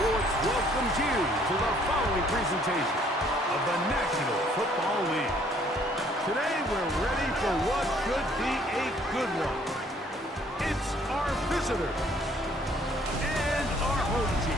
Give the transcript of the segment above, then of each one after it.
Sports welcomes you to the following presentation of the National Football League. Today we're ready for what should be a good one. It's our visitors and our home team.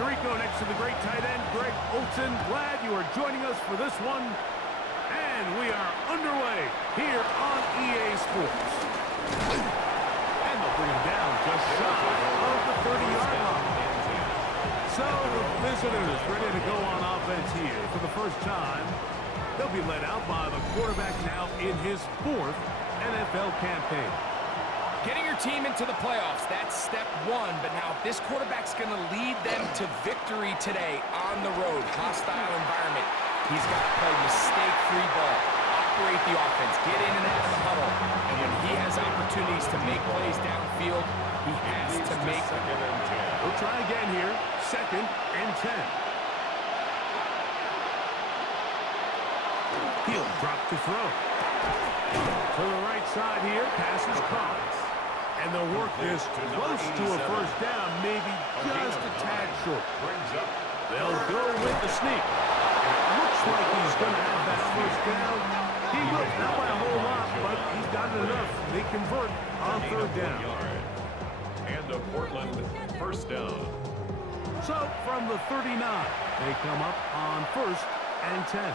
Rico next to the great tight end, Greg Olsen. Glad you are joining us for this one. And we are underway here on EA Sports. And they'll bring him down just shy of the 30-yard line. So the visitors ready to go on offense here for the first time. They'll be led out by the quarterback now in his 4th NFL campaign. Getting your team into the playoffs, that's step one. But now if this quarterback's going to lead them to victory today on the road, hostile environment, he's got to play mistake-free ball, operate the offense, get in and out of the huddle. And when he has opportunities to make plays downfield, he has to make them. We'll try again here, 2nd and 10. He'll drop to throw. To the right side here, pass is caught. And they'll work this close to a first down, maybe just a tad short. They'll go with the sneak. It looks like he's going to have that first down. He looks not by a whole lot, but he's got enough. They convert on 3rd down. And the Portland first down. So from the 39, they come up on 1st and 10.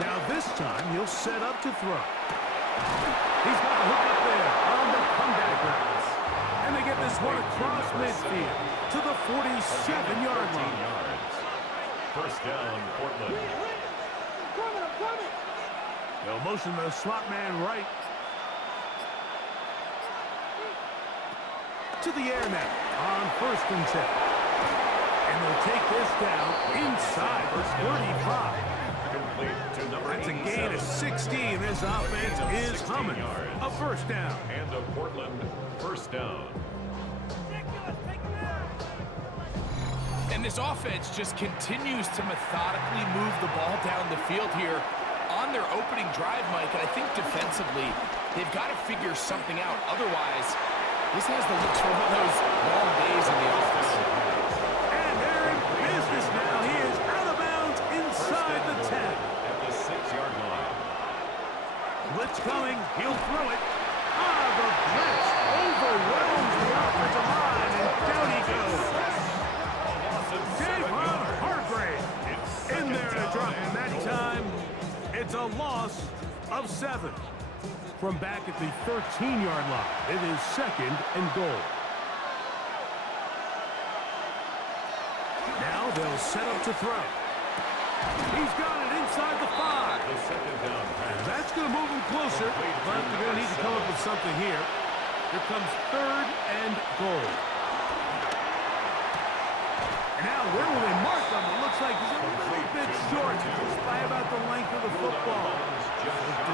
Now this time, he'll set up to throw. He's got a hook up there on the comeback route. And they get this one across midfield to the 47-yard line. First down, Portland. They'll motion the slot man right. To the air now on 1st and 10. And they'll take this down inside the 35. That's a gain of 16. This offense is humming. A first down. And the Portland first down. And this offense just continues to methodically move the ball down the field here on their opening drive, Mike. And I think defensively, they've got to figure something out. Otherwise, this has the looks for one of those long days in the office. And they're in business now. He is out of bounds inside the 10. At the 6-yard line. Blitz coming. He'll throw it. The blitz overwhelms the offensive line, and down he goes. Javon Hargrave in there to drop him. That time, it's a loss of 7. From back at the 13-yard line, it is 2nd and goal. Now they'll set up to throw. He's got it inside the 5. And that's going to move him closer, but they're going to need to come up with something here. Here comes 3rd and goal. And now where will they mark him? It looks like he's a little bit short, just by about the length of the football.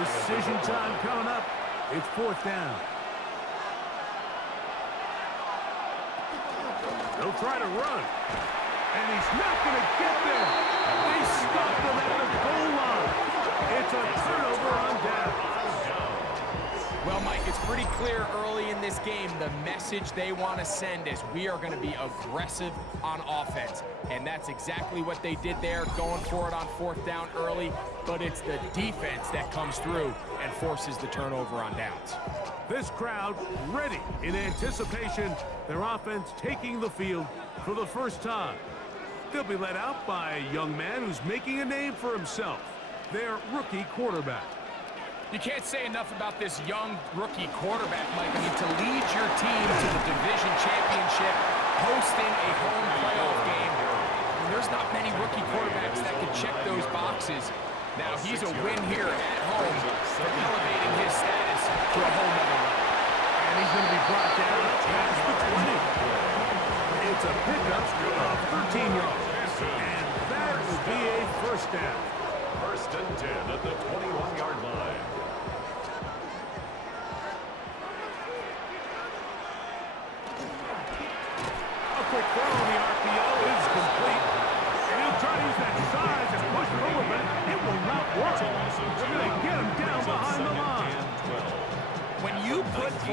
Decision time coming up. It's 4th down. They'll try to run. And he's not going to get there. They stopped him at the goal line. It's a turnover on down. Well, Mike, it's pretty clear early in this game the message they want to send is we are going to be aggressive on offense. And that's exactly what they did there, going for it on 4th down early. But it's the defense that comes through and forces the turnover on downs. This crowd ready in anticipation. Their offense taking the field for the first time. They'll be led out by a young man who's making a name for himself, their rookie quarterback. You can't say enough about this young rookie quarterback, Mike. I mean, to lead your team to the division championship, hosting a home playoff game, there's not many rookie quarterbacks that can check those boxes. Now, he's a win here at home for elevating his status to a whole nother level.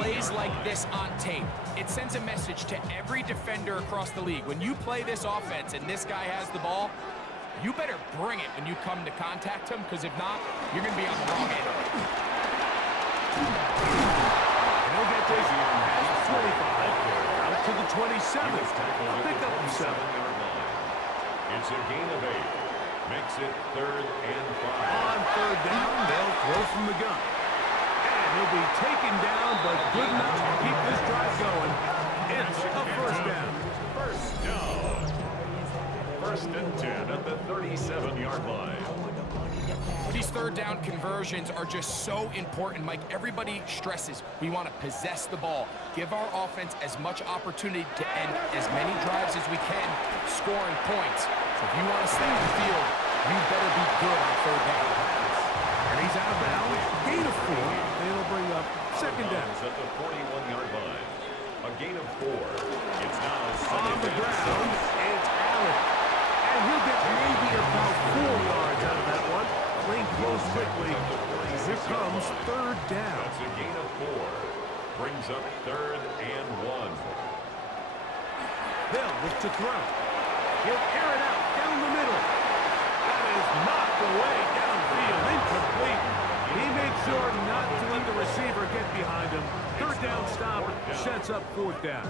plays like this on tape, it sends a message to every defender across the league. When you play this offense and this guy has the ball, you better bring it when you come to contact him, because if not, you're going to be on the wrong end of it. And he'll get this at the 25, out to the 27. I'll pick up the 7. It's a gain of 8. Makes it 3rd and 5. On 3rd down, they'll throw from the gun. And he'll be taken down, but good enough to keep this drive going. It's a first down. First down. 1st and 10 at the 37-yard line. These 3rd down conversions are just so important, Mike. Everybody stresses we want to possess the ball, give our offense as much opportunity to end as many drives as we can, scoring points. So if you want to stay on the field, you better be good on 3rd down. And he's out of bounds. Gain of 4. It'll bring up 2nd down. At the 41-yard line. A gain of 4. It's now On the ground, it's Allen. And he'll get maybe about 4 yards out of that one. Playing close quickly. Here comes 3rd down. That's a gain of 4. Brings up 3rd and 1. They'll look to throw. He'll air it out down the middle. That is knocked away downfield. Incomplete. He made sure not to let the receiver get behind him. 3rd down stop sets up 4th down.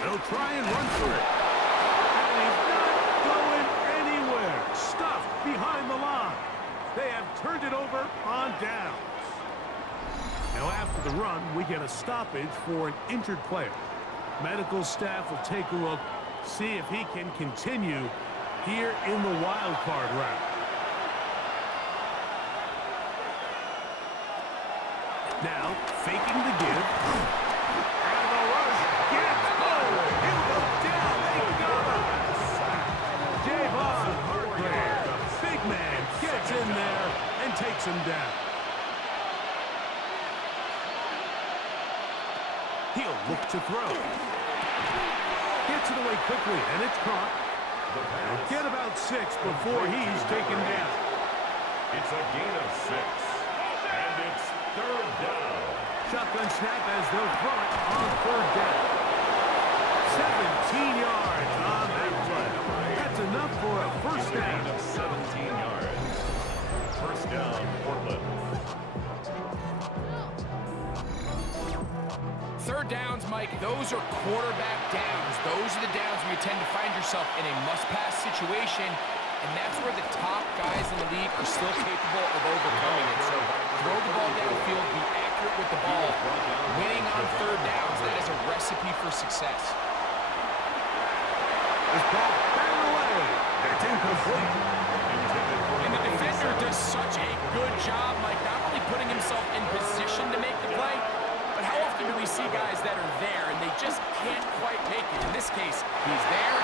They'll try and run for it. And he's not going anywhere. Stuffed behind the line. They have turned it over on downs. Now after the run, we get a stoppage for an injured player. Medical staff will take a look, see if he can continue here in the wild card round. Now, faking the give. And the rush gets over. He'll go down. They got him. Javon Hargrave, the big man, gets in there and takes him down. He'll look to throw. Gets it away quickly, and it's caught. They'll get about 6 before he's taken down. It's a gain of 6. And it's 3rd down. Shotgun snap as they'll throw it on 3rd down. 17 yards on that play. That's enough for a first down. Gain of 17 yards. First down, Portland. 3rd downs, Mike, those are quarterback downs. Those are the downs where you tend to find yourself in a must-pass situation, and that's where the top guys in the league are still capable of overcoming it. So throw the ball downfield, be accurate with the ball. Winning on 3rd downs, that is a recipe for success. This ball batted away. That's incomplete. And the defender does such a good job, Mike, not only putting himself in position to make the play, but how often do we see guys that are there and they just can't quite make it? In this case, he's there,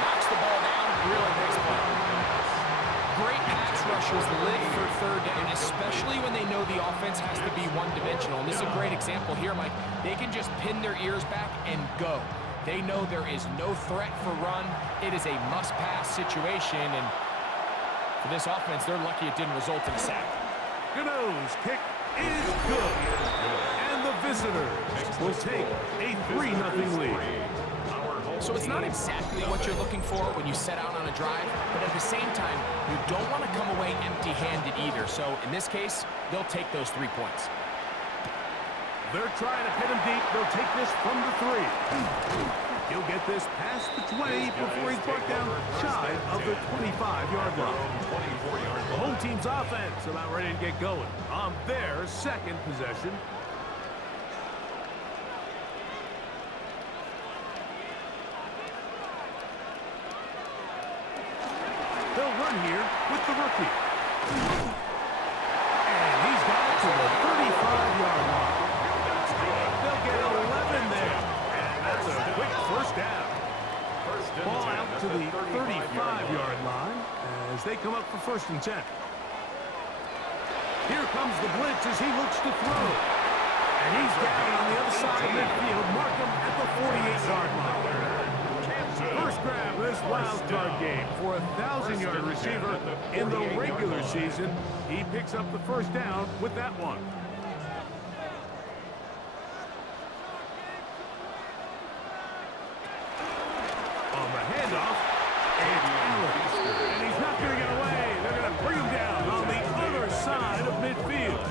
knocks the ball down, really nice play. Great pass rushers live for 3rd down, especially when they know the offense has to be one-dimensional. And this is a great example here, Mike. They can just pin their ears back and go. They know there is no threat for run. It is a must-pass situation, and for this offense, they're lucky it didn't result in a sack. Gano's kick is good. And the visitors will take a 3-0 lead. So it's not exactly what you're looking for when you set out on a drive, but at the same time, you don't want to come away empty-handed either. So in this case, they'll take those 3 points. They're trying to pin him deep. They'll take this from the 3. He'll get this past the 20 before he's brought down shy of the 25-yard line. The home team's offense about ready to get going on their 2nd possession. They'll run here with the rookie. And he's got to the 35-yard line. They'll get 11 there. And that's a quick first down. Ball out to the 35-yard line as they come up for 1st and 10. Here comes the blitz as he looks to throw. And he's down on the other side of midfield. Mark him at the 48-yard line. First grab this wild card game for a 1,000-yard receiver in the regular season. He picks up the first down with that one. On the handoff, it's Allen. And he's not going to get away. They're going to bring him down on the other side of midfield.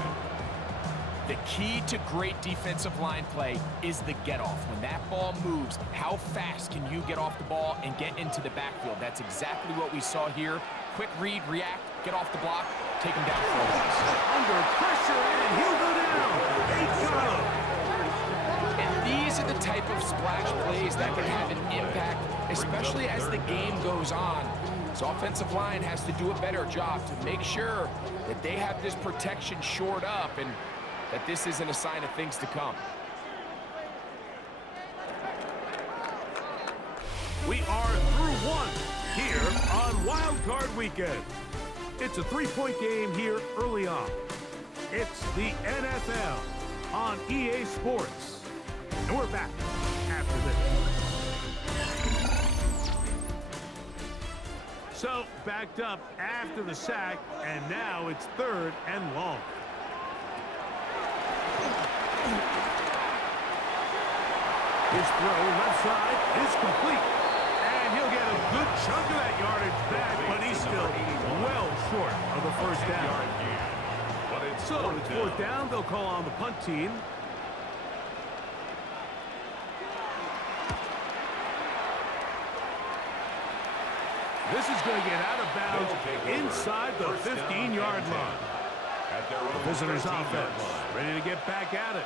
The key to great defensive line play is the get-off. When that ball moves, how fast can you get off the ball and get into the backfield? That's exactly what we saw here. Quick read, react, get off the block, take him down for a loss. Under pressure, and he'll go down. They got him. And these are the type of splash plays that can have an impact, especially as the game goes on. So offensive line has to do a better job to make sure that they have this protection shored up and that this isn't a sign of things to come. We are through one here on Wild Card Weekend. It's a 3-point game here early on. It's the NFL on EA Sports. And we're back after this. So, backed up after the sack, and now it's 3rd and long. His throw left side is complete. And he'll get a good chunk of that yardage back, but he's still well short of the first down. So it's 4th down. They'll call on the punt team. This is going to get out of bounds inside the 15-yard line. The visitors' offense ready to get back at it.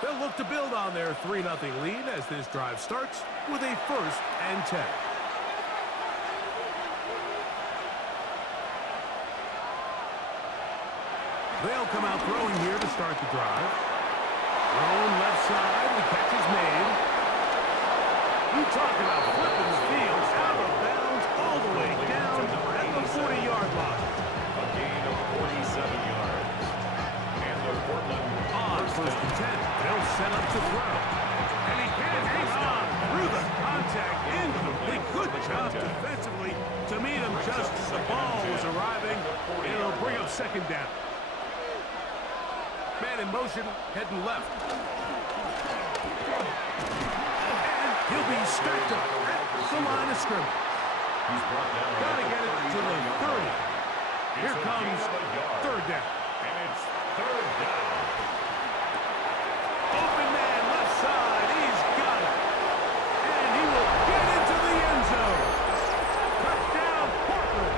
They'll look to build on their 3-0 lead as this drive starts with a 1st and 10. They'll come out throwing here to start the drive. Thrown left side, the catch is made. You talk about flipping the field out of bounds all the way down at the 40-yard line. A gain of 47 yards. And the Portland on 1st and 10. They'll set up to throw. And he can't hang on through the contact. Incomplete. Good job defensively to meet him just as the ball was arriving. It'll bring up 2nd down. Man in motion, heading left. And he'll be stacked up at the line of scrimmage. Gotta get it to the 30. Here comes 3rd down. And it's 3rd down. Open man left side. He's got it. And he will get into the end zone. Touchdown, Portland.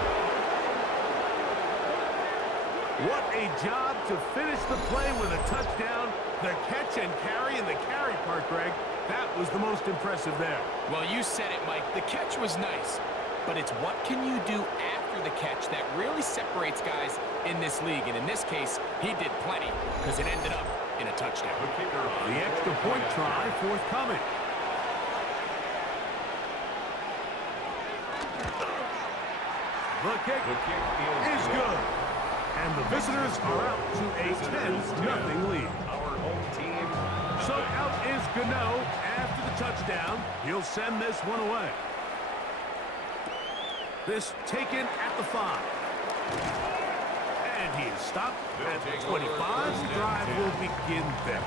What a job to finish the play with a touchdown. The catch and carry, and the carry part, Greg, that was the most impressive there. Well, you said it, Mike. The catch was nice, but it's what can you do after the catch that really separates guys in this league. And in this case, he did plenty because it ended up in a touchdown. The extra point try forthcoming. The kick is good. And the visitors are out to a 10-0 lead. Our home team. So out is Gano after the touchdown. He'll send this one away. This taken at the 5. And he is stopped at the 25. The drive will begin there.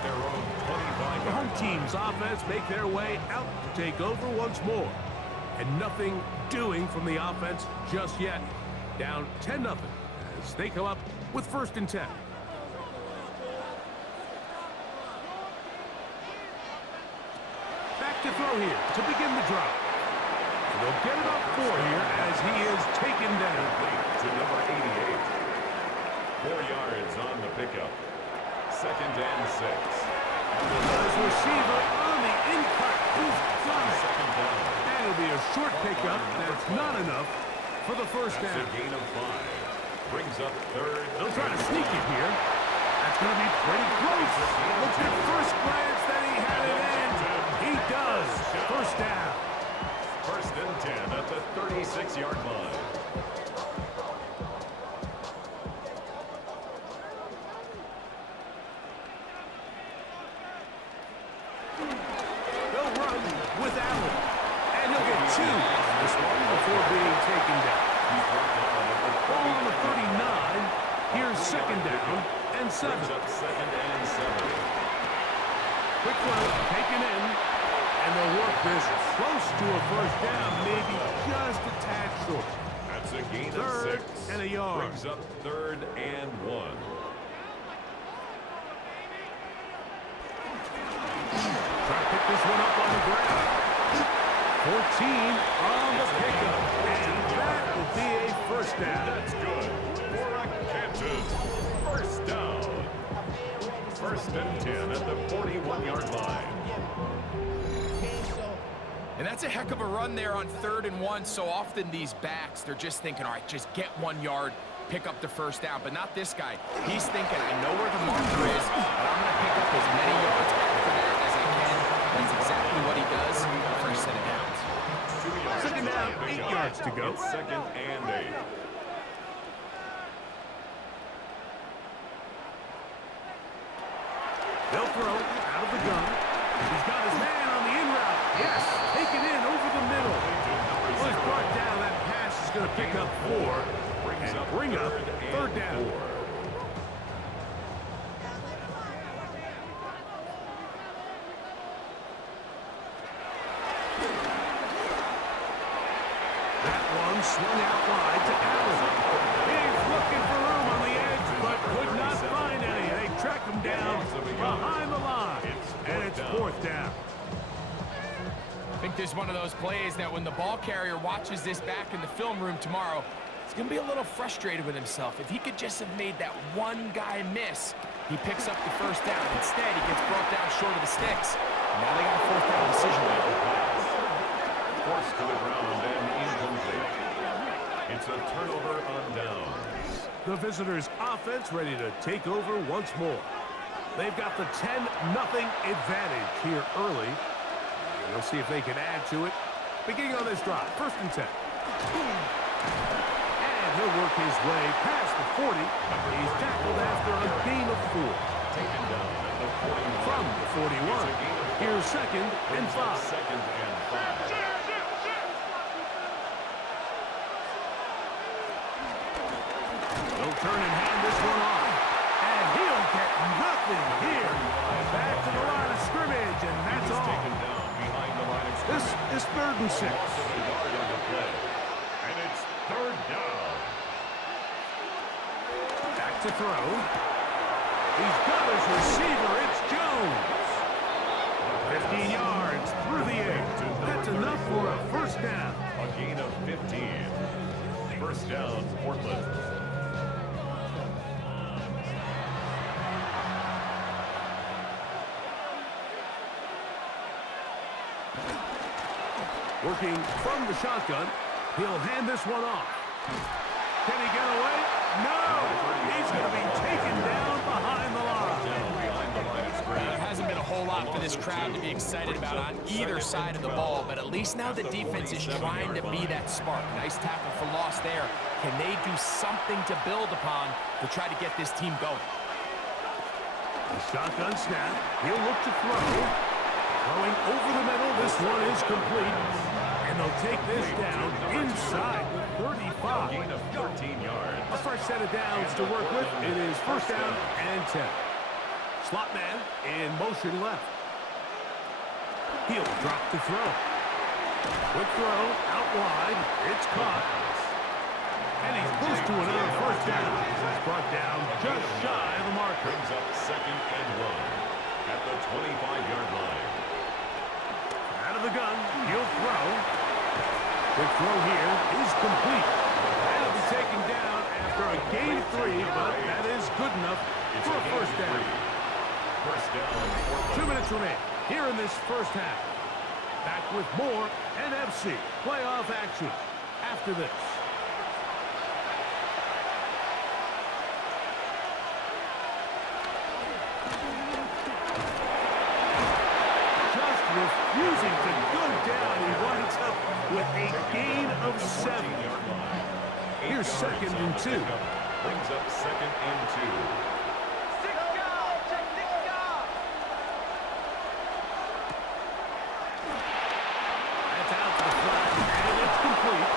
The home team's offense make their way out to take over once more. And nothing doing from the offense just yet. Down 10-0 as they come up with 1st and 10. Back to throw here to begin the drive. And they'll get it up 4 here as he is taken down. To number 88. 4 yards on the pickup. 2nd and 6. His receiver on the in-cut. He's got it. 2nd down. And it'll be a short pickup. That's not enough for the 1st That's down. a gain of 5. Brings up 3rd. They'll try to sneak it here. That's going to be pretty close. Looked at first glance that he had it in. He does. 1st down. 1st and 10 at the 36-yard line. They'll run with Allen. And he'll get 2 on this one before being taken down. He's brought down at the Ball on the 39. Here's second down and 7. Brings up second and 7. Quick throw, taken in, and they'll work this close to a first down, maybe just a tad short. That's a gain Third of 6. and a yard. Brings up third and 1. Try to pick this one up on the ground. 14 on the pickup, and that will be a first down. That's good. For a catches. First down. First and 10 at the 41-yard line. And that's a heck of a run there on 3rd and 1. So often these backs, they're just thinking, all right, just get 1 yard, pick up the first down. But not this guy. He's thinking, I know where the marker is, but I'm going to pick up as many yards after that as I can. That's exactly what he does the first set of downs. 2 yards. Second down, 8 yards to go. It's second and 8. They'll throw out of the gun. He's got his man on the in route. Yes, take it in over the middle. Well, he's brought down. That pass is going to pick up 4 and bring up third down. 4. That one swung out wide to Allen. He's looking for room on the edge, but could not find any. They track him down behind the line, and it's fourth down. I think there's one of those plays that when the ball carrier watches this back in the film room tomorrow, he's going to be a little frustrated with himself. If he could just have made that one guy miss, he picks up the first down. Instead, he gets brought down short of the sticks. And now they got a fourth down decision maker. Forced to the ground and incomplete. It's a turnover on downs. The visitors' offense ready to take over once more. They've got the 10-0 advantage here early. And we'll see if they can add to it. Beginning on this drive, first and 10. And he'll work his way past the 40. He's tackled after a gain of 4. Taken down at the 41. From the 41. Here's second and 5. Second and 5. They'll turn and hand this one off. And he'll get nothing here. Back to the line of scrimmage, and that's all. Taken down behind the line of This scrimmage. is 3rd and 6. Loss of a yard on the play. And it's third down. Back to throw. He's got his receiver. It's Jones. 15 yards through the air. That's enough for a first down. A gain of 15. First down, Portland. Working from the shotgun. He'll hand this one off. Can he get away? No! He's going to be taken down behind the line. Down behind the line of scrimmage. There hasn't been a whole lot for this crowd to be excited about on either side of the ball, but at least now the defense is trying to be that spark. Nice tackle for loss there. Can they do something to build upon to try to get this team going? The shotgun snap. He'll look to throw. Throwing over the middle. This one is complete. And they'll take this down inside the 35. Gain of 13 yards. A fresh set of downs to work with. It is first down and 10. Slot man in motion left. He'll drop to throw. Quick throw out wide. It's caught. And he's close to another first down. He's brought down just shy of the marker. Brings up second and 1 at the 25-yard line. Out of the gun. He'll throw. Quick throw here is complete. That'll be taken down after a gain of 3, but that is good enough for a first down. First down. 2 minutes remain here in this first half. Back with more NFC playoff action after this. Just refusing to go down. He winds up with a gain of 7. Here's second and 2. Brings up second and 2. That's out to the flat, and it's complete.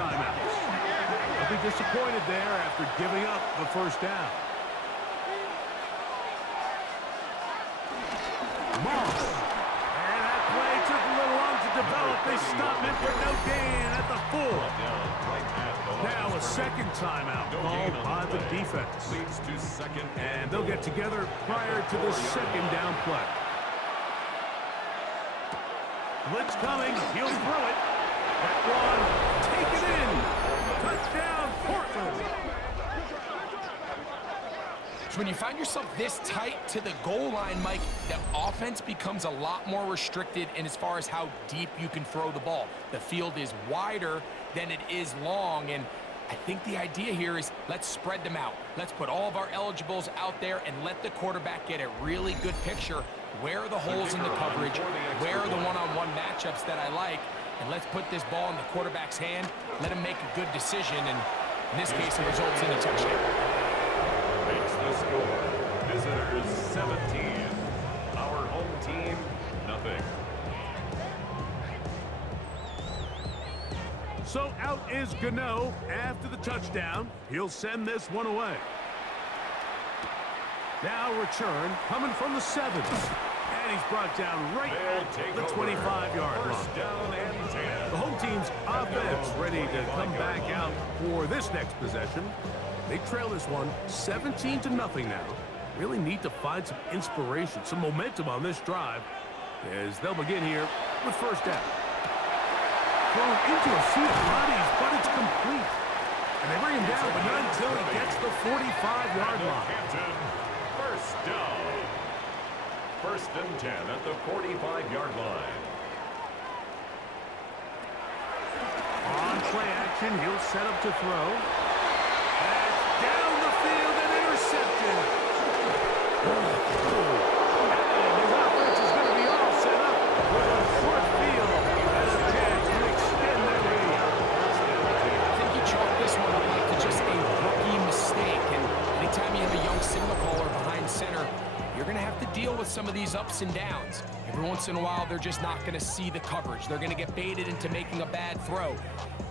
timeouts. They'll be disappointed there after giving up the first down. Moss. And that play took a little long to develop. They stopped him for no gain at the 4. Now a second timeout called by the defense. And they'll get together prior to the second down play. Blitz coming. He'll throw it. That one, take it in. Touchdown, Portland. So when you find yourself this tight to the goal line, Mike, the offense becomes a lot more restricted in as far as how deep you can throw the ball. The field is wider than it is long, and I think the idea here is let's spread them out. Let's put all of our eligibles out there and let the quarterback get a really good picture. Where are the holes in the coverage? Where are the one-on-one matchups that I like? And let's put this ball in the quarterback's hand, let him make a good decision, and in this case, it results in a touchdown. Makes the score. Visitors 17. Our home team, nothing. So out is Gano after the touchdown. He'll send this one away. Now return coming from the 7. And he's brought down right at the 25-yard line. Down and 10. The home team's offense ready to come back out for this next possession. They trail this one 17-0 now. Really need to find some inspiration, some momentum on this drive as they'll begin here with first down. Thrown into a few bodies, but it's complete. And they bring him down, but not until he gets the 45-yard line. First down. First and 10 at the 45-yard line. On play action, he'll set up to throw. That's down the field and intercepted. And his offense is going to be all set up with a short field and a chance to extend their lead. I think you chalk this one up like to just a rookie mistake. And anytime you have a young signal caller behind center, you're going to have to deal with some of these ups and downs. Every once in a while, they're just not going to see the coverage. They're going to get baited into making a bad throw.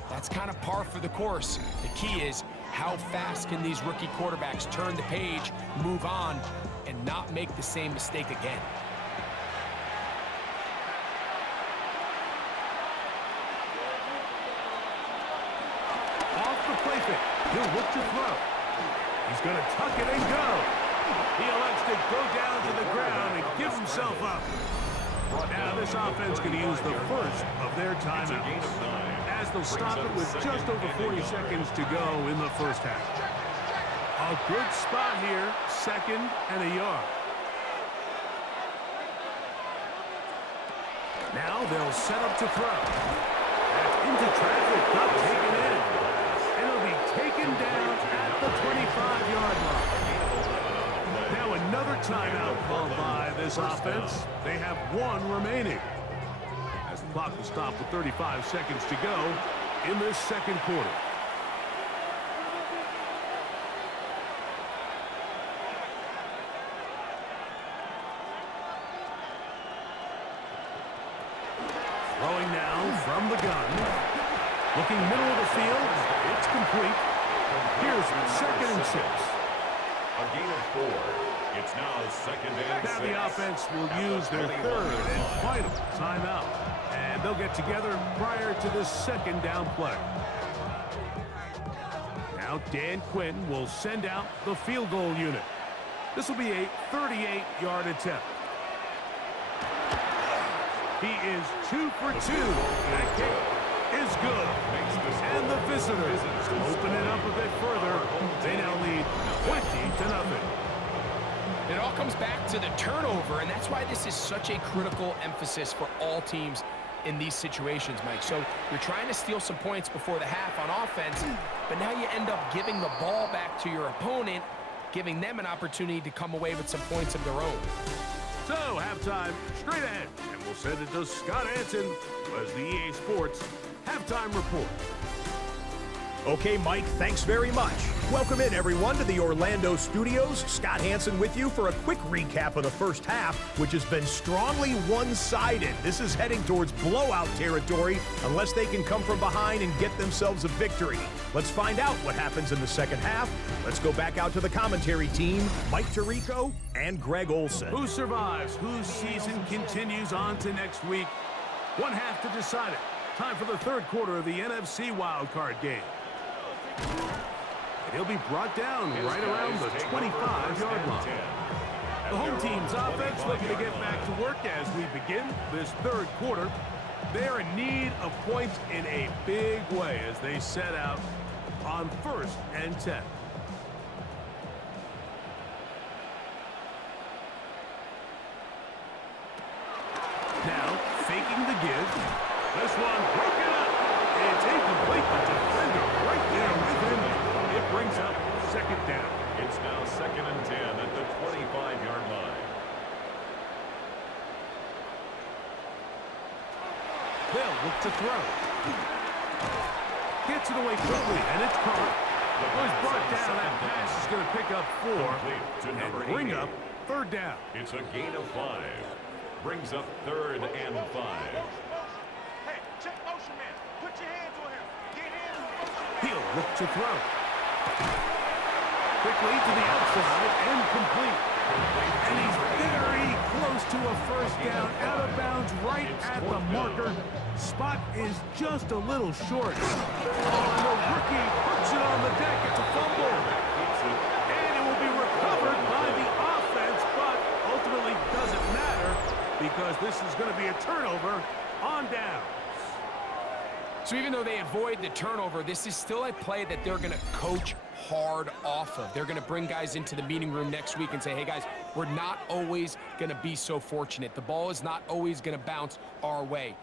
That's kind of par for the course. The key is how fast can these rookie quarterbacks turn the page, move on, and not make the same mistake again. Off the play fake. He'll look to throw. He's going to tuck it and go. He elects to go down to the ground and give himself up. Now this offense can use the first of their timeouts, as they'll stop it with just over 40 seconds to go in the first half. A good spot here, 2nd and a yard. Now they'll set up to throw. That's into traffic, not taken in. And it'll be taken down at the 25-yard line. Now another timeout called by this offense. They have 1 remaining. As the clock will stop with 35 seconds to go in this second quarter. Throwing now from the gun. Looking middle of the field. It's complete. Here's 2nd and 6. A gain of 4. It's now 2nd and 6. Now the offense will use their 3rd and final timeout. And they'll get together prior to the second down play. Now Dan Quinn will send out the field goal unit. This will be a 38-yard attempt. He is 2 for 2. That kick is good. And the visitors open it up a bit further. They now lead 20-0. It all comes back to the turnover, and that's why this is such a critical emphasis for all teams in these situations, Mike. So you're trying to steal some points before the half on offense, but now you end up giving the ball back to your opponent, giving them an opportunity to come away with some points of their own. So halftime straight ahead, and we'll send it to Scott Anson as the EA Sports Halftime Report. Okay, Mike, thanks very much. Welcome in, everyone, to the Orlando studios. Scott Hansen with you for a quick recap of the first half, which has been strongly one-sided. This is heading towards blowout territory unless they can come from behind and get themselves a victory. Let's find out what happens in the second half. Let's go back out to the commentary team, Mike Tirico and Greg Olson. Who survives? Whose season continues on to next week? One half to decide it. Time for the third quarter of the NFC wildcard game. And he'll be brought down right around the 25-yard line. The home team's offense looking to get back to work as we begin this third quarter. They're in need of points in a big way as they set out on 1st and 10. Now, faking the give. This one broken up. It's incomplete. The defender right there with him. It brings up second down. It's now 2nd and 10 at the 25-yard line. They'll look to throw. Gets it away quickly, and it's caught. Was brought down. That pass is going to pick up 4 and bring up 3rd down. It's a gain of 5. Brings up 3rd and 5. Hey, check motion, man. Put your hands on him. Get hands on motion. He'll look to throw. Quickly to the outside and complete. And he's very close to a 1st down, out of bounds right at the marker. Spot is just a little short. Oh, and the rookie puts it on the deck. It's a fumble. And it will be recovered by the offense, but ultimately doesn't matter because this is going to be a turnover on down. So even though they avoid the turnover, this is still a play that they're going to coach hard off of. They're going to bring guys into the meeting room next week and say, hey, guys, we're not always going to be so fortunate. The ball is not always going to bounce our way.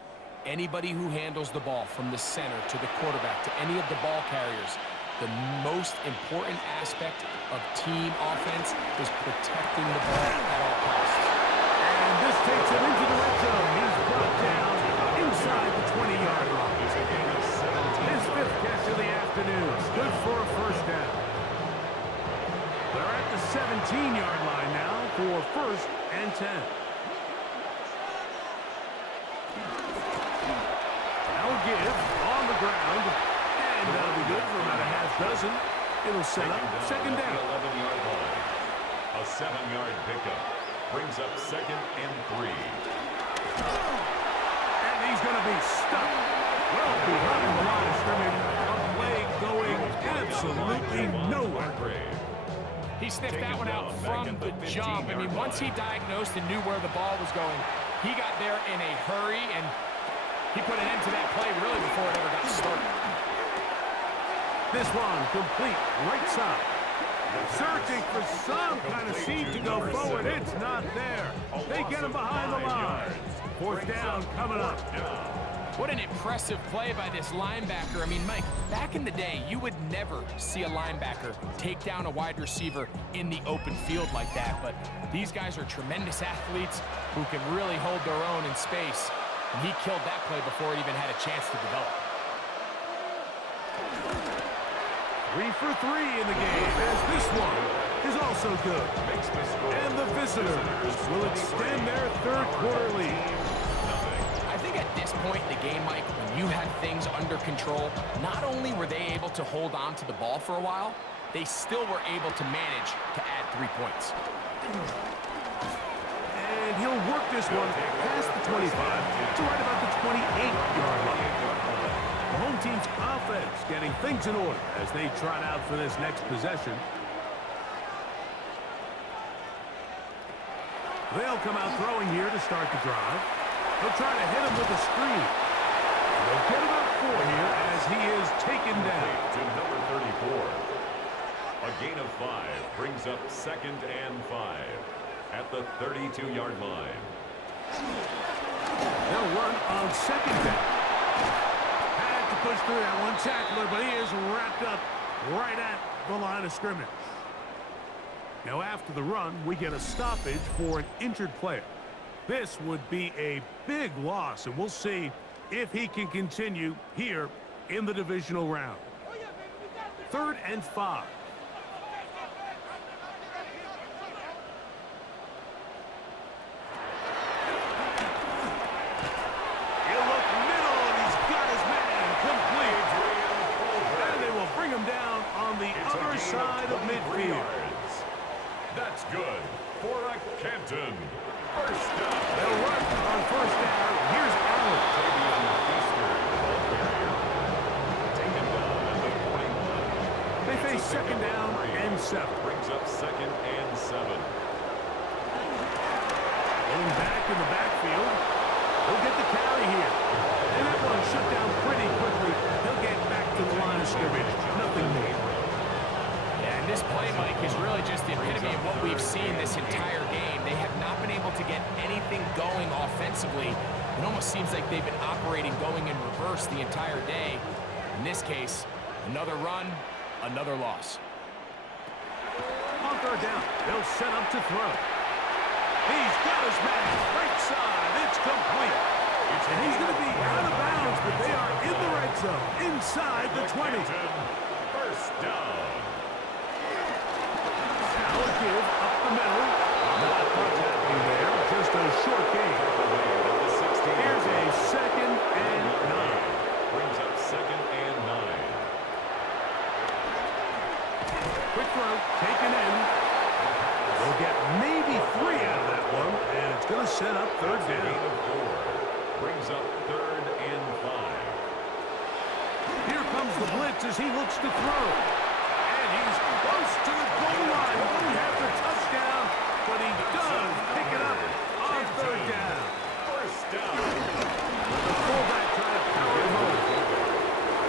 Anybody who handles the ball from the center to the quarterback to any of the ball carriers, the most important aspect of team offense is protecting the ball at all costs. And this takes him into the red zone. He's brought down inside the 20-yard line. His 5th catch of the afternoon. Good for a 1st down. They're at the 17-yard line now for 1st and 10. Now a give on the ground. And that'll be good for about a half dozen. It'll set up 2nd down. 11-yard line. A 7-yard pickup. Brings up 2nd and 3. And he's going to be stuck. Well behind the line of scrimmage. A play going absolutely nowhere. He sniffed that one out from the jump. I mean, once he diagnosed and knew where the ball was going, he got there in a hurry, and he put an end to that play really before it ever got started. This one complete right side. Searching for some kind of seed to go forward. It's not there. They get him behind the line. 4th down coming up. What an impressive play by this linebacker. I mean, Mike, back in the day, you would never see a linebacker take down a wide receiver in the open field like that. But these guys are tremendous athletes who can really hold their own in space. And he killed that play before it even had a chance to develop. 3 for 3 in the game, as this one is also good. And the visitors will extend their 3rd quarter lead. I think at this point in the game, Mike, when you had things under control, not only were they able to hold on to the ball for a while, they still were able to manage to add 3 points. And he'll work this one past the 25 to right about the 28-yard line. The home team's offense getting things in order as they trot out for this next possession. They'll come out throwing here to start the drive. They'll try to hit him with a screen. And they'll get about 4 here as he is taken down. To number 34. A gain of 5 brings up 2nd and 5 at the 32-yard line. They'll run on 2nd down. Had to push through that one tackler, but he is wrapped up right at the line of scrimmage. Now after the run, we get a stoppage for an injured player. This would be a big loss, and we'll see if he can continue here in the divisional round. 3rd and 5. He'll look middle, and he's got his man complete. And they will bring him down on the other side of midfield. That's good for a Canton. First down. They'll run on 1st down. Here's Allen. They face 2nd down and 7. Brings up 2nd and 7. Going back in the backfield. He'll get the carry here. And that one shut down pretty quickly. He'll get back to the line of scrimmage. Nothing more. Yeah, and this play, Mike, is really just the epitome of what we've seen this entire game. They have not been able to get anything going offensively. It almost seems like they've been operating going in reverse the entire day. In this case, another run, another loss. On 3rd down, they'll set up to throw. He's got his man. Right side. It's complete. And he's going to be out of bounds, but they are in the red zone, inside the 20. First down. Now a give up the middle. Not much happening there. Just a short gain. Here's a 2nd and 9. Brings up 2nd and 9. Quick throw, taken in. They'll get maybe 3 out of that one, and it's going to set up 3rd down. Brings up 3rd and 5. Here comes the blitz as he looks to throw. And he's close to the goal line. Won't have the touchdown, but he does pick it up on 3rd down. First down. The fullback trying to power him home.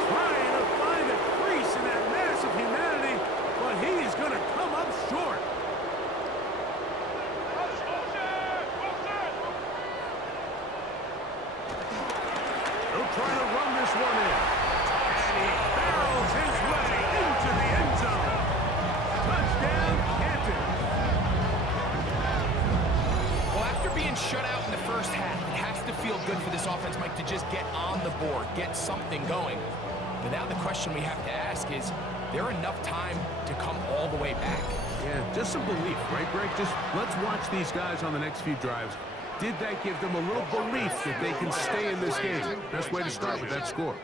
Trying to find a crease in that mass of humanity, but he's going to come up short. They'll try to run this one in. And he barrels his way into the end zone. Touchdown, Canton. Well, after being shut out in the first half, it has to feel good for this offense, Mike, to just get on the board, get something going. But now the question we have to ask is there enough time to come all the way back? Yeah, just some belief, right, Greg? Just let's watch these guys on the next few drives. Did that give them a little belief that they can stay in this game? Best way to start with that score.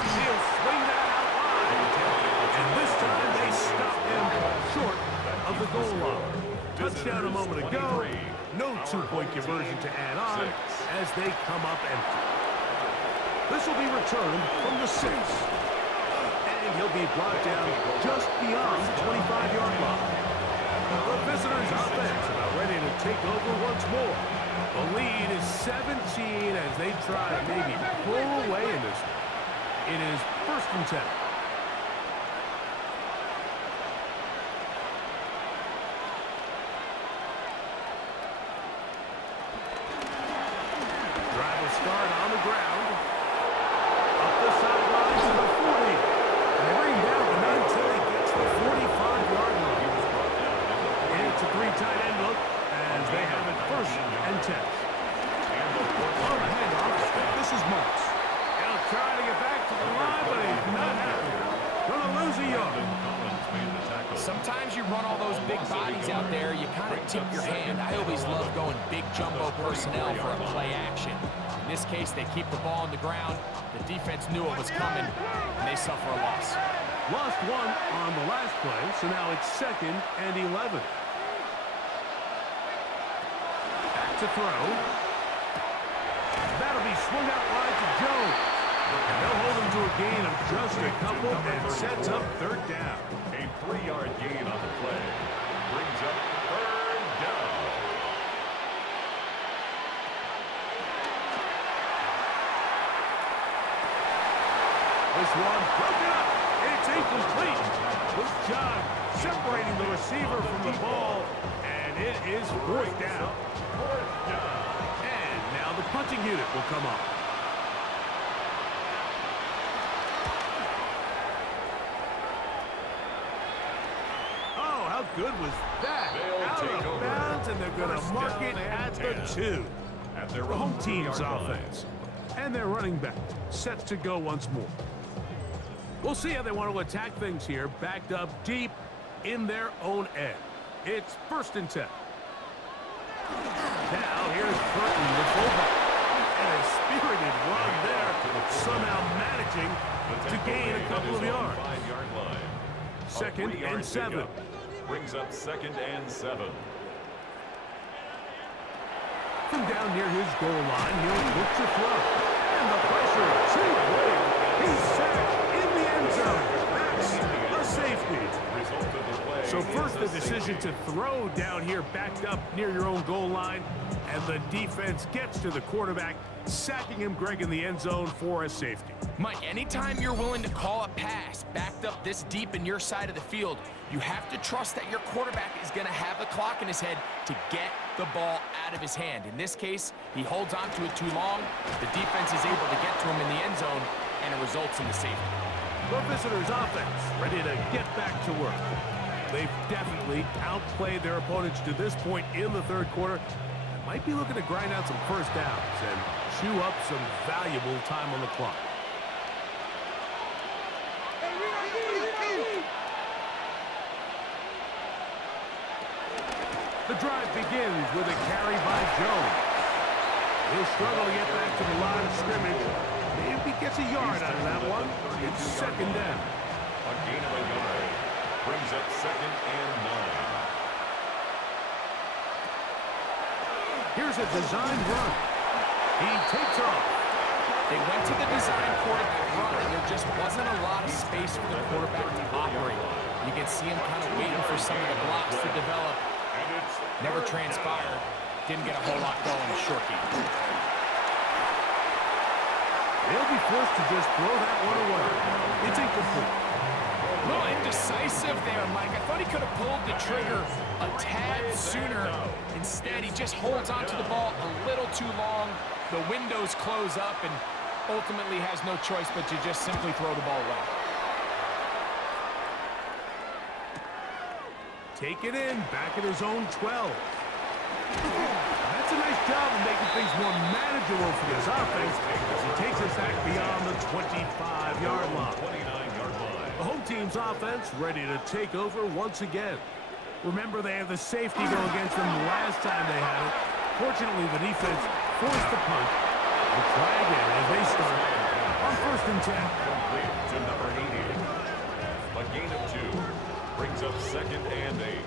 He'll swing that out wide. And this time they stop him short of the goal line. Touchdown a moment ago. No two-point conversion to add on as they come up empty. This will be returned from the 6. And he'll be brought down just beyond the 25-yard line. The visitors' offense about ready to take over once more. The lead is 17 as they try to maybe pull away in this one. It is 1st and 10. Drive will start on the ground. Up the sideline to the 40. And they bring him down to 9 until he gets the 45-yard line. And it's a 3-tight end look as they have it 1st and 10. On the handoff, this is Moss. He'll try to get back to the line, but he's not happy. Gonna lose a yard. Sometimes you run all those big bodies out there, you kind of tip your hand. I always love going big jumbo personnel for a play action. In this case, they keep the ball on the ground. The defense knew it was coming, and they suffer a loss. Lost one on the last play, so now it's 2nd and 11. Back to throw. That'll be swung out wide to Jones. And they'll hold him to a gain of just a couple and sets up 3rd down. A 3-yard gain on the play. Brings up 3rd down. This one broken up. It's incomplete. Good job separating the receiver from the ball. And it is 4th down. 4th down. And now the punting unit will come up. Oh, how good was that? Out of bounds, and they're going to mark it at the 2. At their The home own team's 2-yard line. offense. And their running back set to go once more. We'll see how they want to attack things here, backed up deep in their own end. It's 1st and 10. Now here's Burton, the fullback. And a spirited run there, somehow managing to gain a couple of yards. 5-yard line. 2nd and 7. Brings up 2nd and 7. From down near his goal line, he'll look to throw. And the pressure, too quick. He's sacked in the end zone. That's a safety. So first the decision to throw down here backed up near your own goal line. And the defense gets to the quarterback, sacking him, Greg, in the end zone for a safety. Mike, anytime you're willing to call a pass backed up this deep in your side of the field, you have to trust that your quarterback is going to have the clock in his head to get the ball out of his hand. In this case, he holds on to it too long. The defense is able to get to him in the end zone, and it results in the safety. The visitors' offense ready to get back to work. They've definitely outplayed their opponents to this point in the 3rd quarter. Might be looking to grind out some first downs and chew up some valuable time on the clock. The drive begins with a carry by Jones. He'll struggle to get back to the line of scrimmage. Maybe he gets a yard out of that one. It's 2nd down. A gain of a yard. Brings up 2nd and 9. Here's a designed run. He takes off. They went to the design quarterback run, and there just wasn't a lot of space for the quarterback to operate. You can see him kind of waiting for some of the blocks to develop. Never transpired. Didn't get a whole lot going. Short game. They'll be forced to just throw that one away. It's incomplete. A little indecisive there, Mike. I thought he could have pulled the trigger a tad sooner. Instead, he just holds onto the ball a little too long. The windows close up and ultimately has no choice but to just simply throw the ball away. Take it in, back at his own 12. That's a nice job of making things more manageable for his offense as he takes us back beyond the 25-yard line. 29-yard line. The home team's offense ready to take over once again. Remember, they have the safety go against them last time they had it. Fortunately, the defense forced the punt. They try again as they start on 1st and 10. Complete to number 80. A gain of 2. Brings up 2nd and 8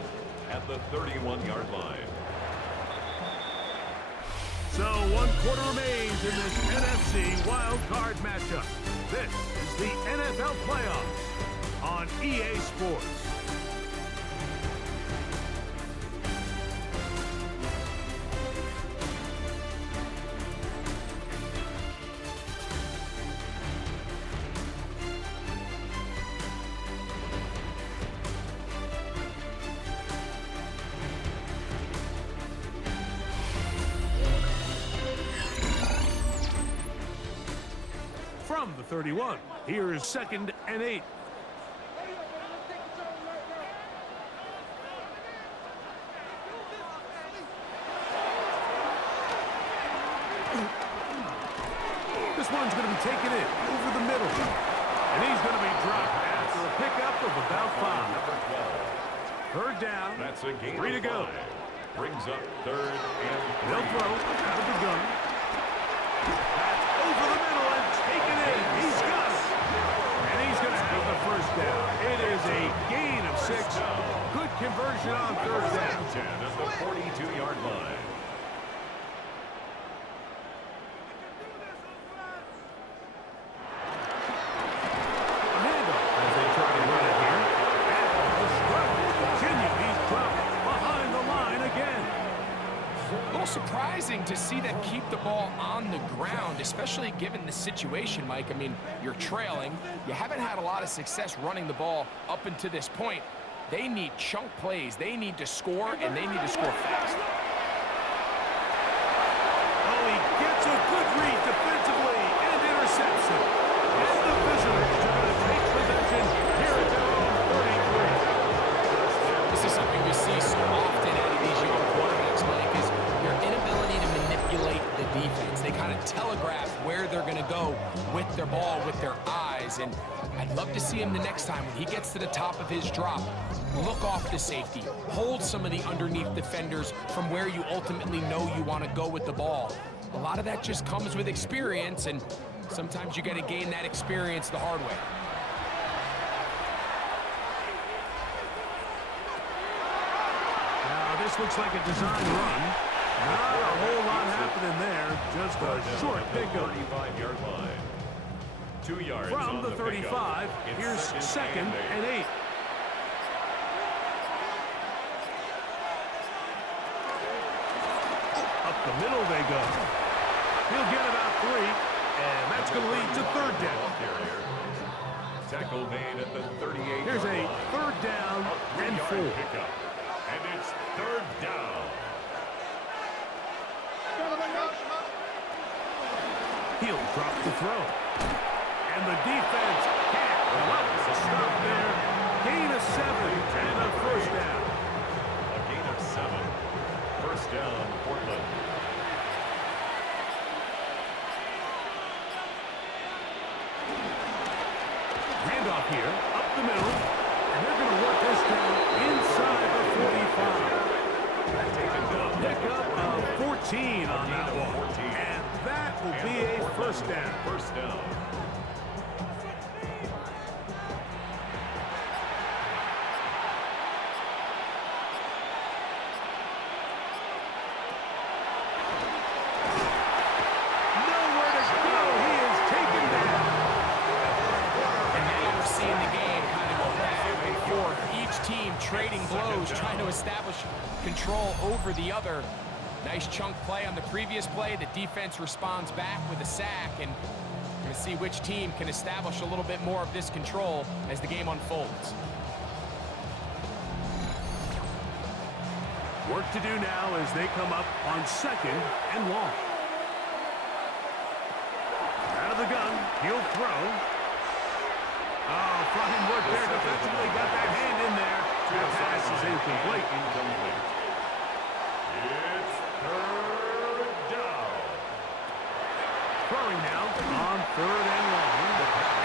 at the 31-yard line. So 1 quarter remains in this NFC wild card matchup. This is the NFL playoffs on EA Sports. From the 31, here is 2nd and 8. This one's going to be taken in over the middle. And he's going to be dropped after a pickup of about 5. 3rd down. That's a gain 3 to go. 5. Brings up 3rd and 3. They'll throw out of the gun. That's over the middle and taken in. He's got it. And he's going to have the 1st down. It is a gain of 6. Good conversion on 3rd down. 10 at the 42-yard line. A handoff as they try to run it here. And the struggle will continue. He's dropped behind the line again. A little surprising to see them keep the ball on the ground, especially given the situation, Mike. I mean, you're trailing. You haven't had a lot of success running the ball up until this point. They need chunk plays. They need to score, and they need to score fast. Oh, he gets a good read defensively and intercepts it. And the visitors are going to take possession here at their own 33. This is something we see so often out of these young quarterbacks, Mike, is your inability to manipulate the defense. They kind of telegraph where they're going is, and I'd love to see him the next time when he gets to the top of his drop. Look off the safety. Hold some of the underneath defenders from where you ultimately know you want to go with the ball. A lot of that just comes with experience, and sometimes you got to gain that experience the hard way. Now, this looks like a design run. Not a whole lot happening there. Just a short pickup. 35-yard line. 2 yards From on the 35, pickup. here's second and 8. Up the middle they go. He'll get about 3, and that's going to lead to third down. Tackle made at the 38. Here's a third down and 4. Pickup. And it's third down. He'll drop the throw. And the defense can't let the stop there. Gain of 7 and a first down. A gain of 7. First down, Portland. Handoff here, up the middle. And they're going to work this down inside the 45. Pickup of 14 on that one. And that will be a first down. First down. Nowhere to go. He is taken down. And now we're seeing the game kind of go back and forth. Each team trading blows, trying to establish control over the other. Nice chunk play on the previous play. The defense responds back with a sack, and we're going to see which team can establish a little bit more of this control as the game unfolds. Work to do now as they come up on second and long. Out of the gun, he'll throw. Oh, fine work there defensively. Got that hand in there. That pass is incomplete. It's third down. Throwing now on third and long.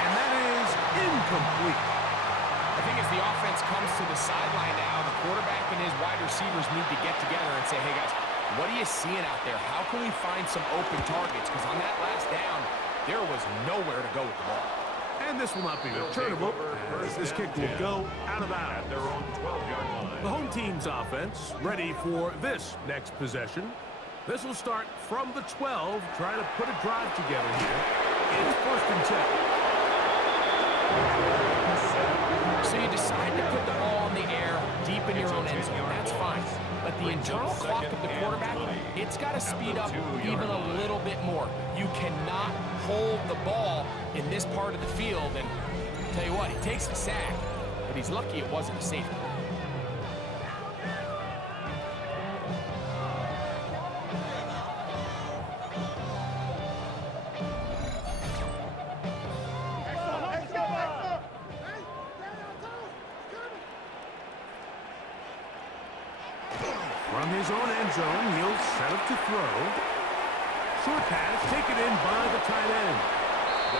And that is incomplete. I think as the offense comes to the sideline now, the quarterback and his wide receivers need to get together and say, hey guys, what are you seeing out there? How can we find some open targets? Because on that last down, there was nowhere to go with the ball. And this will not be returnable, as this kick will go out of bounds. At their own 12-yard line. The home team's offense ready for this next possession. This will start from the 12, trying to put a drive together here. It's first and 10. So you decide to put the ball in the air deep in your own end zone. That's fine. But the internal clock of the quarterback, it's got to speed up even a little bit more. You cannot hold the ball in this part of the field. And I'll tell you what, he takes the sack, but he's lucky it wasn't a safety. From his own end zone, he'll set up to throw. Short pass taken in by the tight end.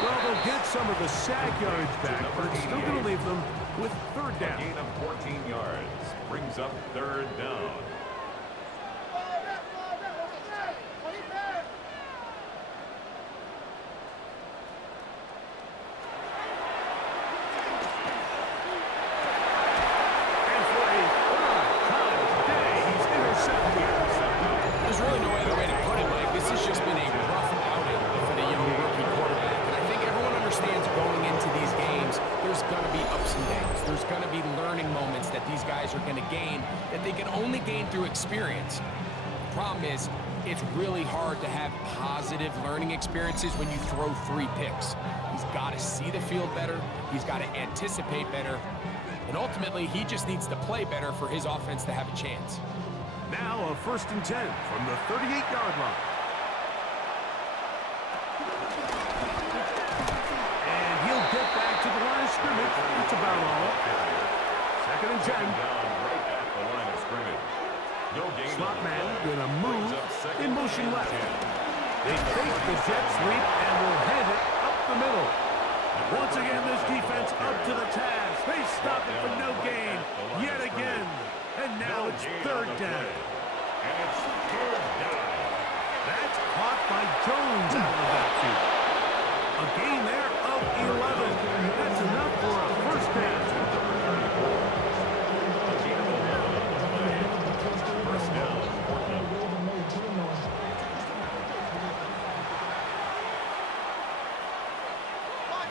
Well, they'll get some of the sack yards back, but it's still going to leave them with third A down. gain of 14 yards brings up third down. And for a third time today, he's intercepted. There's really no other way to put it, Mike. This has just been a rough outing for the young rookie quarterback. And I think everyone understands going into these games, there's going to be ups and downs. There's going to be learning moments that these guys are going to gain that they can only gain through experience. The problem is, it's really hard to have positive learning experiences when you throw 3 picks. He's got to see the field better. He's got to anticipate better. And ultimately, he just needs to play better for his offense to have a chance. Now a first and 10 from the 38-yard line. And he'll get back to the line of scrimmage. That's about all. Second and 10. Down right at the line of scrimmage. No gain. Slot man gonna move in motion left. 10. They fake the jet sweep and will hand it up the middle. Once again, this defense up to the task. They stop it for no gain yet again. And now it's third down. And it's third down. That's caught by Jones out of the backfield. A gain there of 11. That's enough for a first down. First down, Portland.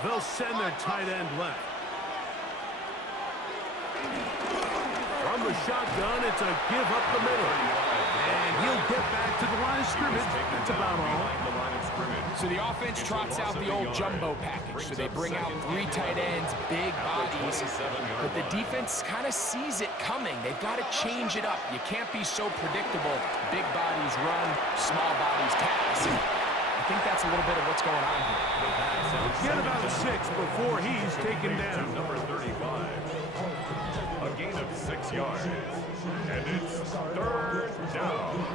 They'll send their tight end left. From the shotgun, it's a give up the middle. And he'll get back to the line of scrimmage. That's about all. So the offense trots out the old jumbo package. So they bring out 3 tight ends, big bodies. But the defense kind of sees it coming. They've got to change it up. You can't be so predictable. Big bodies run, small bodies pass. And I think that's a little bit of what's going on here. Get about 6 before he's taken down. Number 35. A gain of 6 yards. And it's third down.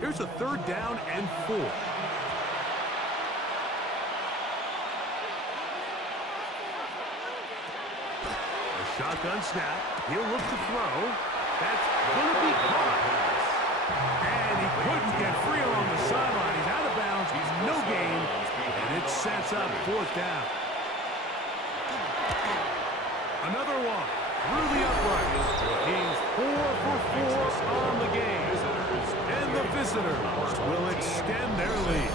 Here's a third down and 4. A shotgun snap. He'll look to throw. That's going to be caught. And he couldn't get free along the sideline. He's out of bounds. No gain. And it sets up fourth down. Another one through the uprights. He's 4 for 4 on the game. And the visitors will extend their lead.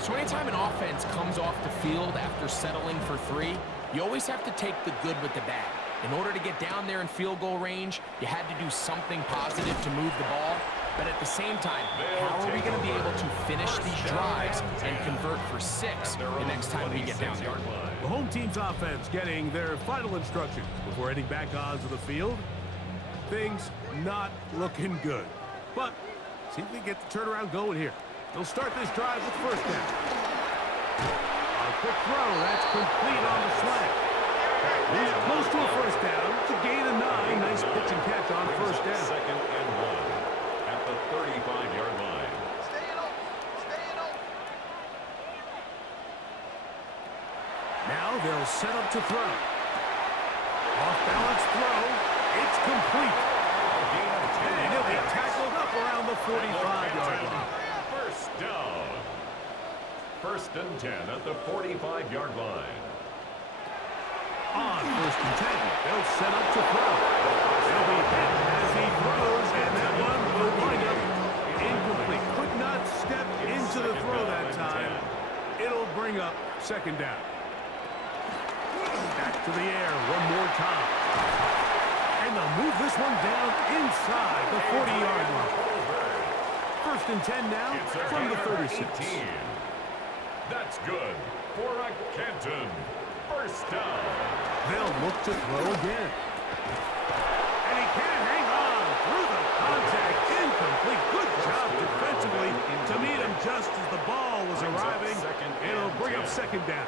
So anytime an offense comes off the field after settling for 3, you always have to take the good with the bad. In order to get down there in field goal range, you had to do something positive to move the ball. But at the same time, how are we going to be able to finish these drives and convert for 6 the next time we get down there? The home team's offense getting their final instructions before heading back onto the field. Things not looking good. But see if we get the turnaround going here. They'll start this drive with first down. A quick throw. That's complete on the slant. He's close to a first down. It's a gain of 9. Nice pitch and catch on first down. Second and 1 at the 35-yard line. Staying open. Staying open. Now they'll set up to throw. Off-balance throw. It's complete. And he'll be tackled up around the 45-yard line. First down. First and 10 at the 45-yard line. On first and 10, they'll set up to throw. He'll be hit as he throws, and that one will wind up incomplete. Could not step into the throw that time. It'll bring up second down. Back to the air one more time. And they'll move this one down inside the 40-yard line. First and 10 now from the 36. That's good for a Canton. First down. They'll look to throw again. And he can't hang on through the contact. Incomplete. Good job defensively to meet him just as the ball was arriving. It'll bring up second down.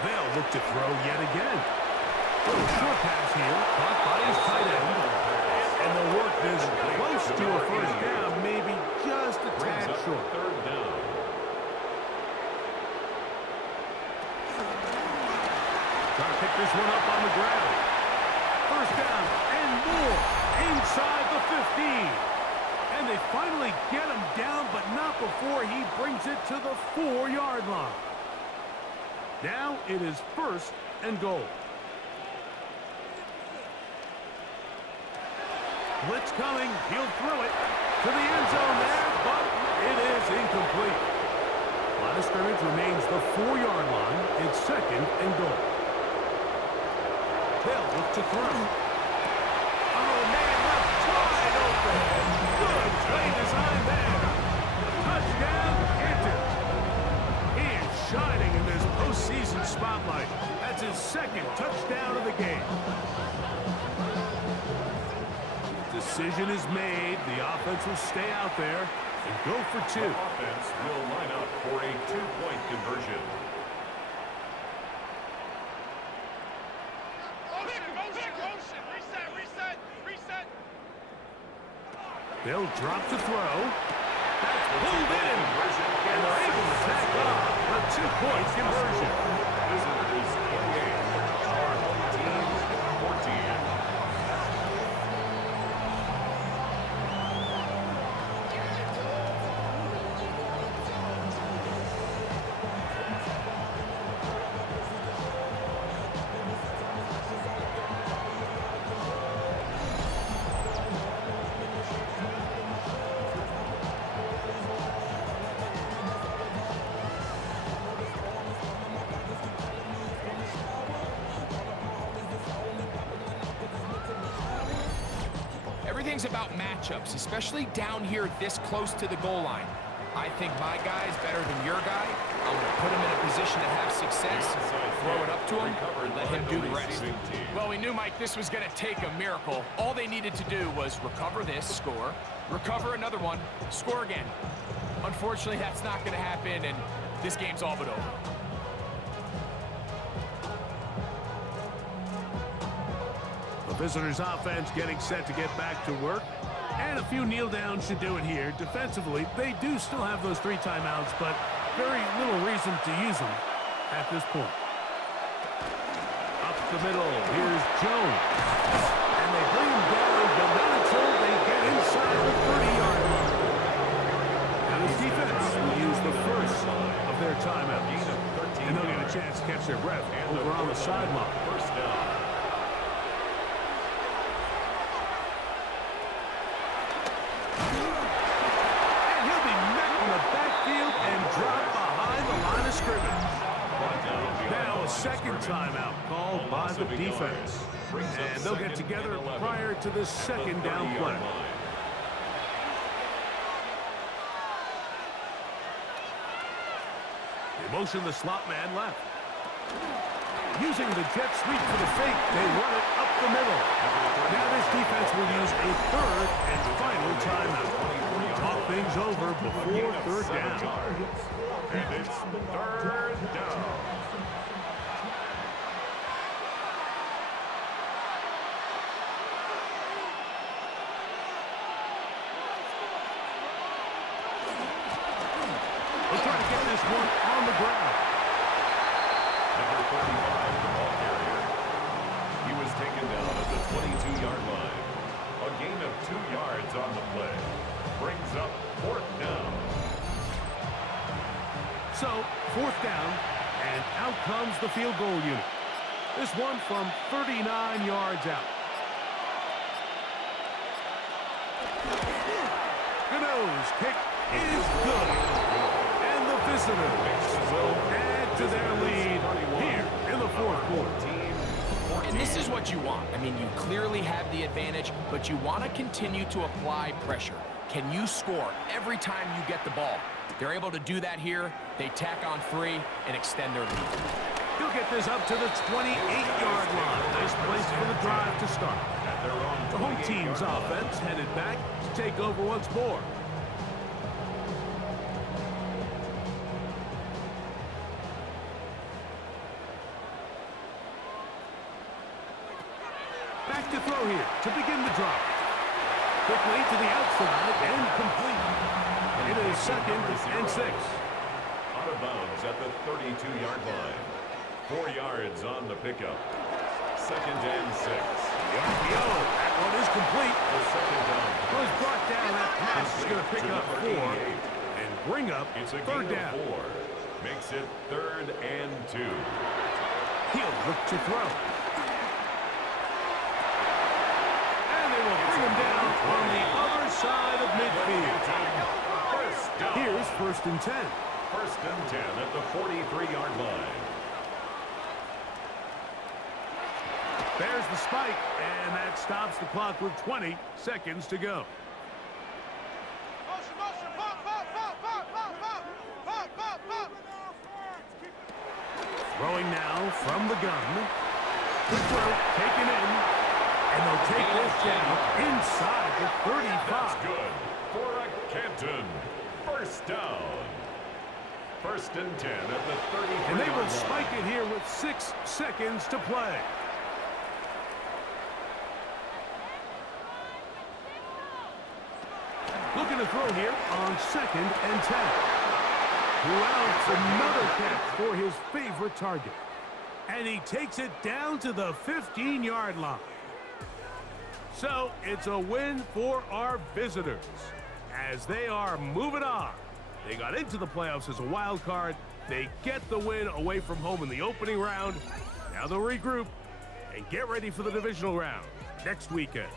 They'll look to throw yet again. Little short pass here, caught by his tight end. And they'll work this close to a first down, maybe just a tad short. Third down. Trying to pick this one up on the ground. First down and more inside the 15. And they finally get him down, but not before he brings it to the 4-yard line. Now it is first and goal. Blitz coming. He'll throw it to the end zone there, but it is incomplete. Line of scrimmage remains the 4-yard line. It's second and goal. They'll look to throw. Oh, man, left wide open. Good play design there. Touchdown, Canton. He is shining in this postseason spotlight. That's his second touchdown of the game. Decision is made. The offense will stay out there and go for 2. The offense will line up for a 2-point conversion. Reset. They'll drop to throw. That's pulled in. And they're able to tack on a 2-point conversion. Visitors 28, our home team 14. Everything's about matchups, especially down here this close to the goal line. I think my guy's better than your guy. I'm going to put him in a position to have success, throw it up to him, and let him do the rest. Well, we knew, Mike, this was going to take a miracle. All they needed to do was recover this, score, recover another one, score again. Unfortunately, that's not going to happen, and this game's all but over. The visitors' offense getting set to get back to work. And a few kneel downs should do it here. Defensively, they do still have those 3 timeouts, but very little reason to use them at this point. Up the middle, here's Jones. And they bring him down, but not until they get inside the 30-yard line. Now this defense will use the first of their timeouts. And they'll get a chance to catch their breath over on the sideline. First down. Now a second timeout called by the defense. And they'll get together prior to the second down play. They motion the slot man left. Using the jet sweep for the fake, they run it up the middle. Now this defense will use a third and final timeout. Talk things over before third down. And it's third down. They'll try to get this one on the ground. Number 35, the ball carrier. He was taken down at the 22-yard line. A gain of 2 yards on the play. Brings up fourth down. So, fourth down, and out comes the field goal unit. This one from 39 yards out. Gano's kick is good. And the visitors will add to their lead here in the fourth quarter. And this is what you want. I mean, you clearly have the advantage, but you want to continue to apply pressure. Can you score every time you get the ball? They're able to do that here. They tack on 3 and extend their lead. He'll get this up to the 28-yard line. Nice place for the drive to start. The home team's offense headed back to take over once more. Back to throw here to begin the drive. Quickly to the outside and complete. It is second and 6. Out of bounds at the 32-yard line. 4 yards on the pickup. Second and 6. Yo, that one is complete. The second down. Was brought down. That pass is going to pick up 4 and bring up It's a third gain down. of 4. Makes it third and 2. He'll look to throw. And they will bring him down on the other side of midfield. First down. Here's first and 10. First and 10 at the 43-yard line. There's the spike, and that stops the clock with 20 seconds to go. Motion, motion, pop, pop, pop, pop, pop, pop, pop, pop, pop. Throwing now from the gun. Good throw, taken in, and they'll take this down inside the 35. That's good for a Canton. First down. First and 10 at the 33-yard line. And they will spike it here with 6 seconds to play. going to throw here on 2nd and 10. Well, another catch for his favorite target. And he takes it down to the 15-yard line. So it's a win for our visitors as they are moving on. They got into the playoffs as a wild card. They get the win away from home in the opening round. Now they'll regroup and get ready for the divisional round next weekend.